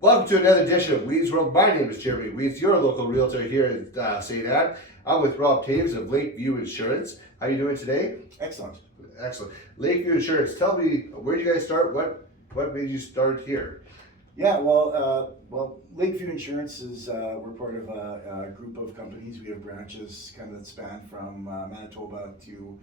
Welcome to another edition of Weeds World. My name is Jeremy Weeds, your local realtor here in Ste Anne. I'm with Rob Toews of Lakeview Insurance. How are you doing today? Excellent. Excellent. Lakeview Insurance, tell me, where did you guys start? What made you start here? Yeah, well, Lakeview Insurance is we're part of a group of companies. We have branches kind of that span from Manitoba to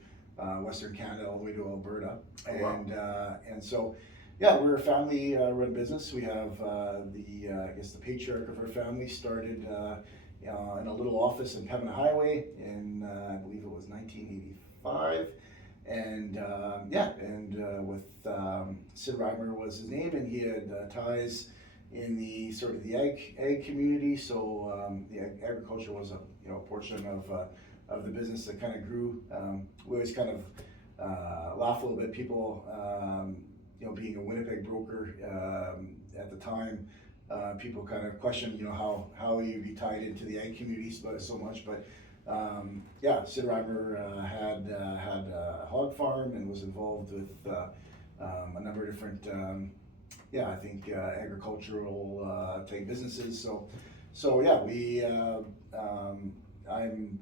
Western Canada all the way to Alberta, Oh, wow. and so yeah, we're a family-run business. We have I guess the patriarch of our family started in a little office in Pembina Highway in I believe it was 1985. And with Sid Reimer was his name, and he had ties in the sort of the ag community. So the agriculture was a portion of the business that kind of grew. We always kind of laugh a little bit. People being a Winnipeg broker at the time, people kind of questioned how you'd be tied into the ag community so much, but. Sid Reimer had a hog farm and was involved with a number of different, I think agricultural type businesses. So yeah, I'm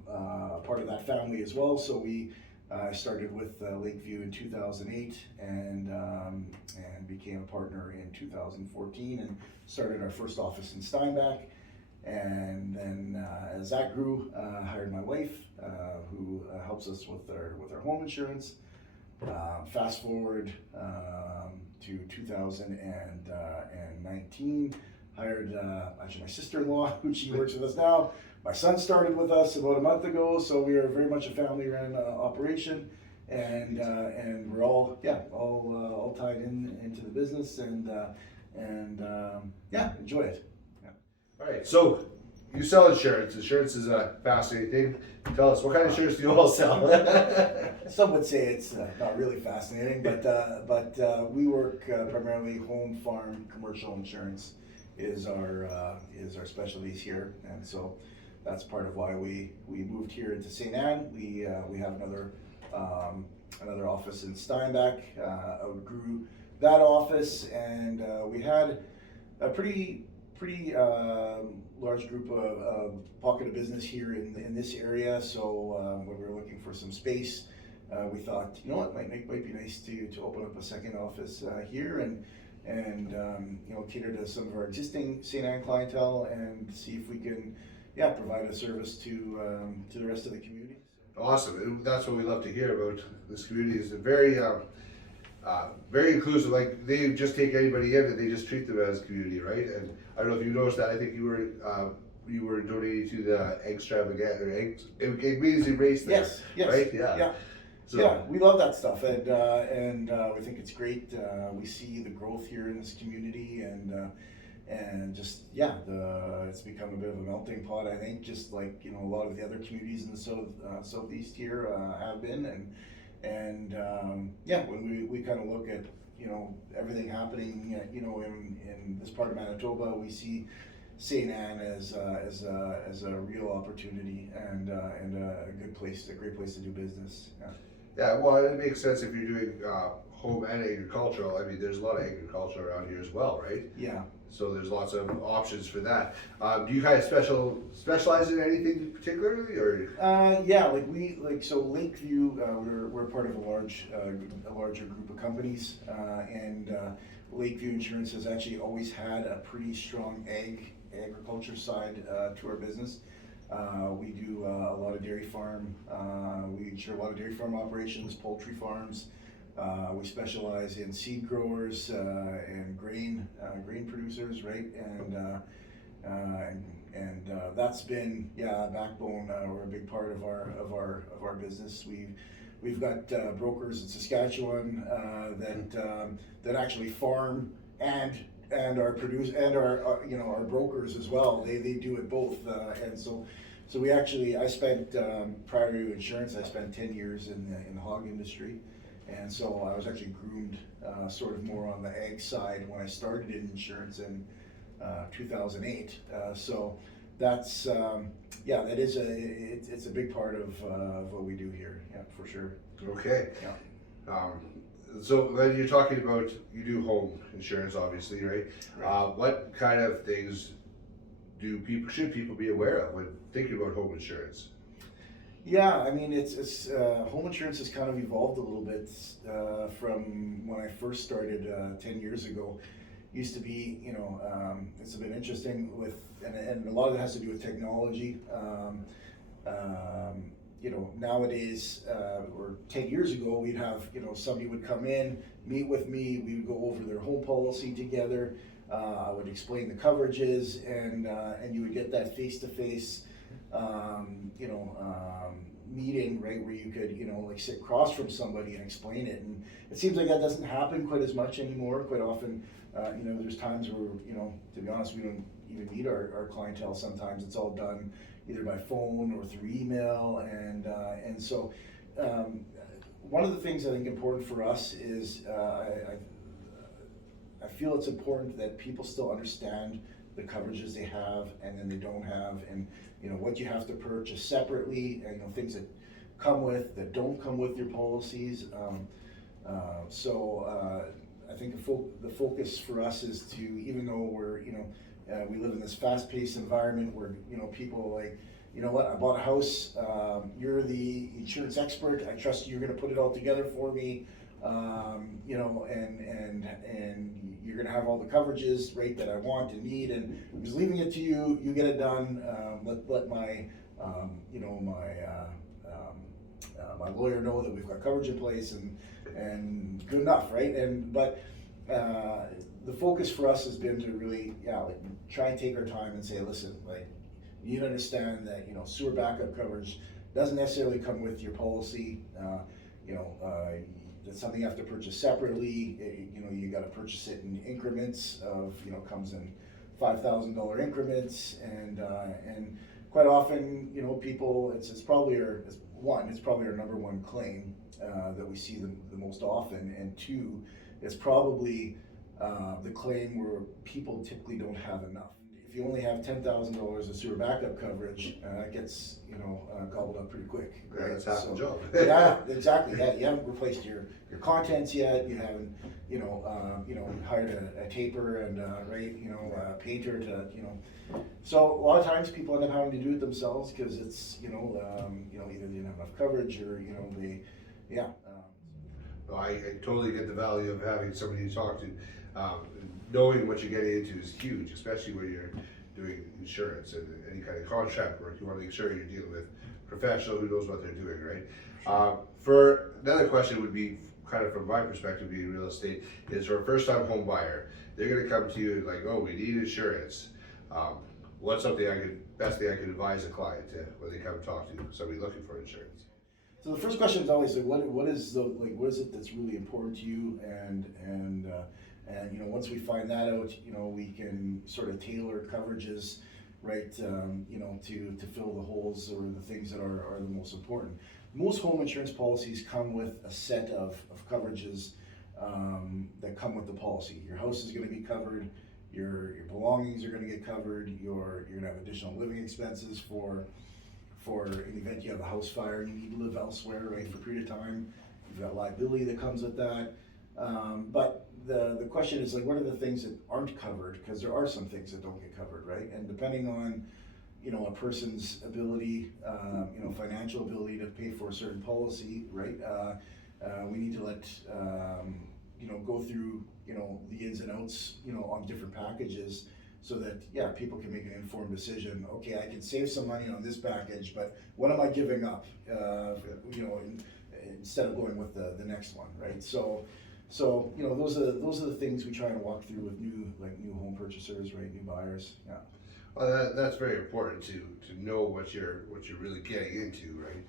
part of that family as well. So I started with Lakeview in 2008 and became a partner in 2014 and started our first office in Steinbach. And then as that grew, hired my wife, who helps us with our home insurance. Fast forward to 2019, hired actually my sister-in-law, who she works with us now. My son started with us about a month ago, so we are very much a family-run operation, and we're all tied into the business, and enjoy it. All right, so you sell insurance. Insurance is a fascinating thing. Tell us, what kind of insurance do you all sell? Some would say it's not really fascinating, but we work primarily home, farm, commercial insurance is our specialties here, and so that's part of why we moved here into Ste Anne. We have another office in Steinbach. Outgrew that office, and we had a pretty large group of pocket of business here in this area. So when we were looking for some space, we thought, it might be nice to open up a second office here and cater to some of our existing Ste Anne clientele and see if we can provide a service to the rest of the community. Awesome, and that's what we love to hear about this community. Is very inclusive. Like, they just take anybody in and they just treat them as community, right? And I don't know if you noticed that. I think you were donating to the egg extravaganza or egg amazing race there. Yes, right? Yeah. So, yeah, we love that stuff, and we think it's great. We see the growth here in this community, and just it's become a bit of a melting pot. I think, just like a lot of the other communities in the southeast here have been, and when we kind of look at everything happening in this part of Manitoba, we see Ste Anne as a real opportunity and a great place to do business. Yeah, well, it makes sense if you're doing home and agricultural. I mean, there's a lot of agriculture around here as well, right? Yeah. So there's lots of options for that. Do you guys specialize in anything particularly, or? So Lakeview, we're part of a larger group of companies, and Lakeview Insurance has actually always had a pretty strong agriculture side to our business. We do a lot of dairy farm. We insure a lot of dairy farm operations, poultry farms. We specialize in seed growers and grain producers, right? And that's been a backbone or a big part of our business. We've got brokers in Saskatchewan that actually farm and are our brokers as well. They do it both, and so I spent prior to insurance, I spent 10 years in the hog industry. And so I was actually groomed sort of more on the ag side when I started in insurance in 2008. So that's it's a big part of what we do here. Yeah, for sure. Okay. Yeah. So when you're talking about, you do home insurance, obviously, right? Right. What kind of things should people be aware of when thinking about home insurance? Yeah, I mean, it's home insurance has kind of evolved a little bit from when I first started 10 years ago. Used to be, it's been interesting with, and a lot of it has to do with technology. Nowadays, or 10 years ago, we'd have, somebody would come in, meet with me, we would go over their home policy together. I would explain the coverages, and you would get that face-to-face, meeting, right, where you could, like sit across from somebody and explain it. And it seems like that doesn't happen quite as much anymore. Quite often, there's times where, to be honest, we don't even meet our clientele. Sometimes it's all done either by phone or through email, and so one of the things I think important for us is I feel it's important that people still understand the coverages they have and then they don't have, and what you have to purchase separately, and things that come with, that don't come with your policies. I think the focus for us is to, even though we live in this fast-paced environment where people are like, you know what, I bought a house, you're the insurance expert, I trust you're gonna put it all together for me, and you're gonna have all the coverages, right, that I want and need, and I'm just leaving it to you, you get it done, let my, my lawyer know that we've got coverage in place, and good enough, right? But the focus for us has been to really, try and take our time and say, listen, like, you need to understand that, sewer backup coverage doesn't necessarily come with your policy. That's something you have to purchase separately. You got to purchase it in increments of, comes in $5,000 increments, and quite often, people, it's probably our number one claim that we see the most often, and two, it's probably the claim where people typically don't have enough. If you only have $10,000 of sewer backup coverage, it gets gobbled up pretty quick. Yeah, Right? that's half the job. Yeah, exactly. Yeah, you haven't replaced your contents yet. You haven't hired a taper and a painter to So a lot of times people end up having to do it themselves because it's either they didn't have enough coverage or they No, I totally get the value of having somebody to talk to. Knowing what you're getting into is huge, especially when you're doing insurance and any kind of contract work. You want to make sure you're dealing with a professional who knows what they're doing, right? For another question would be, kind of from my perspective, being real estate, is for a first-time home buyer, they're going to come to you like, oh, we need insurance. What's something best thing I could advise a client to when they come talk to somebody looking for insurance? So the first question is always like, what is it that's really important to you, and once we find that out, we can sort of tailor coverages, right, to fill the holes or the things that are the most important. Most home insurance policies come with a set of coverages that come with the policy. Your house is going to be covered, your belongings are going to get covered, you're going to have additional living expenses for in the event you have a house fire and you need to live elsewhere, right, for a period of time. You've got liability that comes with that. But the question is, like, what are the things that aren't covered? Because there are some things that don't get covered, right? And depending on, a person's ability, financial ability to pay for a certain policy, right? We need to let, go through, the ins and outs, on different packages, so that, people can make an informed decision. Okay, I can save some money on this package, but what am I giving up, instead of going with the next one, right? So those are the things we try to walk through with new home purchasers, right, new buyers, yeah. Well, that's very important to know what you're really getting into, right?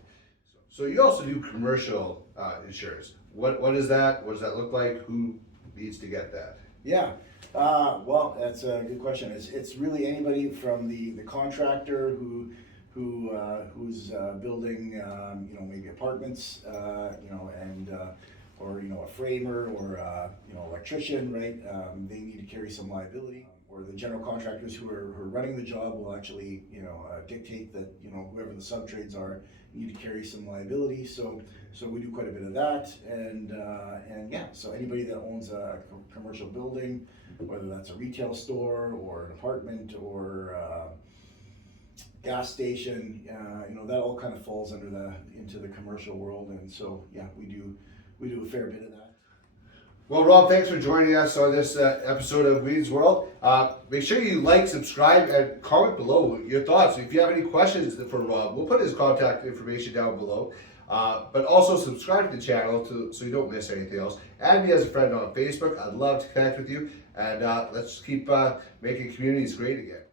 So you also do commercial insurance. What is that? What does that look like? Who needs to get that? Yeah, well, that's a good question. It's really anybody from the contractor who's building maybe apartments, or a framer or electrician, right? They need to carry some liability. the general contractors who are running the job will actually, dictate that, whoever the sub-trades are, need to carry some liability, so we do quite a bit of that, and yeah, so anybody that owns a commercial building, whether that's a retail store, or an apartment, or gas station, that all kind of falls into the commercial world, and so, yeah, we do a fair bit of that. Well, Rob, thanks for joining us on this episode of Weeds World. Make sure you like, subscribe, and comment below your thoughts. If you have any questions for Rob, we'll put his contact information down below. But also subscribe to the channel so you don't miss anything else. Add me as a friend on Facebook. I'd love to connect with you. And let's keep making communities great again.